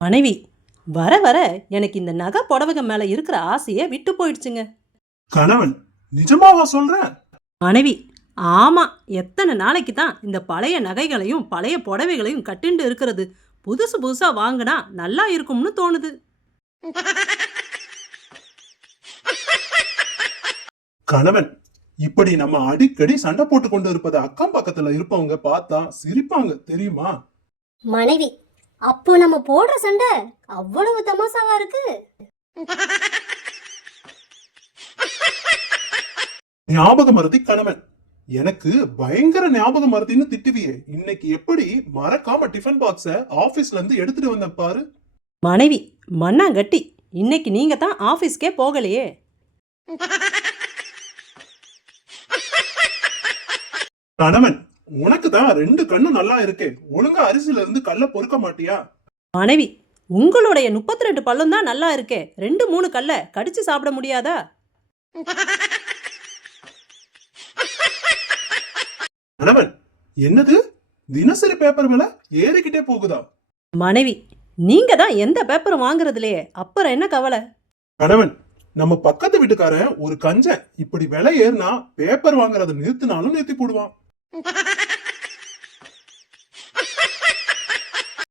மனைவி, வர வர எனக்கு இந்த நகை புடவைங்க மேல இருக்கிற ஆசையே விட்டு போயிடுச்சுங்க. கணவன், நிஜமாவா சொல்ற? மனைவி, ஆமா. எத்தனை நாளைக்கு தான் இந்த பழைய நகைகளையும் பழைய புடவைகளையும் கட்டிண்டு இருக்கிறது? புதுசு புதுசா வாங்கினா நல்லா இருக்கும்னு தோணுது. கணவன், இப்படி நம்ம அடிக்கடி சண்டை போட்டு கொண்டு இருப்பது அக்கம் பக்கத்துல இருப்பவங்க பார்த்தா சிரிப்பாங்க, தெரியுமா? மனைவி, அப்போ நம்ம போடுற சண்டை அவ்வளவு தமாசாவா இருக்கு? ஞாபக மறதி கணவன், எனக்கு பயங்கர ஞாபக மறதின்னு திட்டுவியே. இன்னைக்கு எப்படி மறக்காம டிஃபன் பாக்ஸ ஆபீஸ்ல இருந்து எடுத்துட்டு வந்த பாரு. மனைவி, மண்ணாங்கட்டி, இன்னைக்கு நீங்க தான் ஆபீஸ்க்கே போகலையே. கணவன், உனக்கு தான் 2 கண்ணும் நல்லா இருக்கே, ஒழுங்கா அரிசில இருந்து கல்ல பொறுக்க மாட்டியா? மனைவி, உங்களுடைய 32 பல்லும் தான் நல்லா இருக்கே, 2 3 கல்ல கடிச்சு சாப்பிட முடியாதா? கணவன், என்னது தினசரி பேப்பர் விலை ஏறிக்கிட்டே போகுதா? மனைவி, நீங்க தான் எந்த பேப்பரும் வாங்குறதுலையே, அப்புறம் என்ன கவலை? கணவன், நம்ம பக்கத்து வீட்டுக்காரன் ஒரு கஞ்சன் இப்படி விலை ஏறினா பேப்பர் வாங்குறத நிறுத்தினாலும் நிறுத்தி போடுவான்.